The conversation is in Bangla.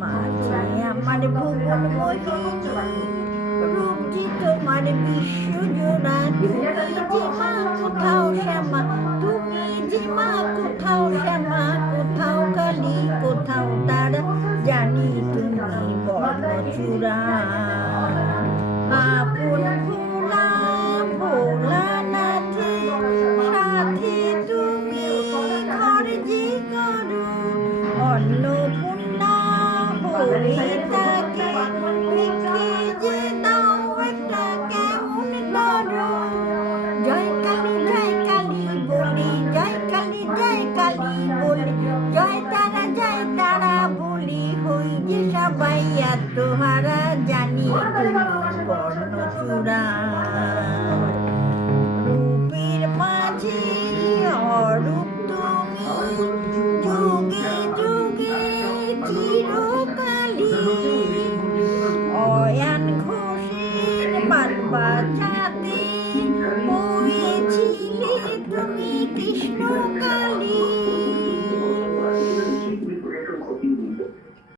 মাঝে আমার ভুবন রূপ যে তোমার বিশ্বজোড়া, তুমি যে মা কোথাও শ্যামা, তুমি যে মা কোথাও শ্যামা, কোথাও কালী কোথাও তারা, জানি তুমি বর্ণচূড়া। আপন ভোলা ভোলানাথে সাথে তুমি ঘর যে করো, অন্নপূর্ণা হয়ে তাকে ভিক্ষে যে দাও একটা কেমন ধরো। জয় কালী বলি, জয় কালী বলি, জয় তারা বলি, হই যে সবাই আত্মহারা, জানি তুমি বর্ণচূড়া। রূপের মাঝে অরূপ তুমি, যুগে যুগে চিরকালী, অয়ান ঘোষের বাদ বাজাতে হয়েছিলে তুমি কৃষ্ণ কালী।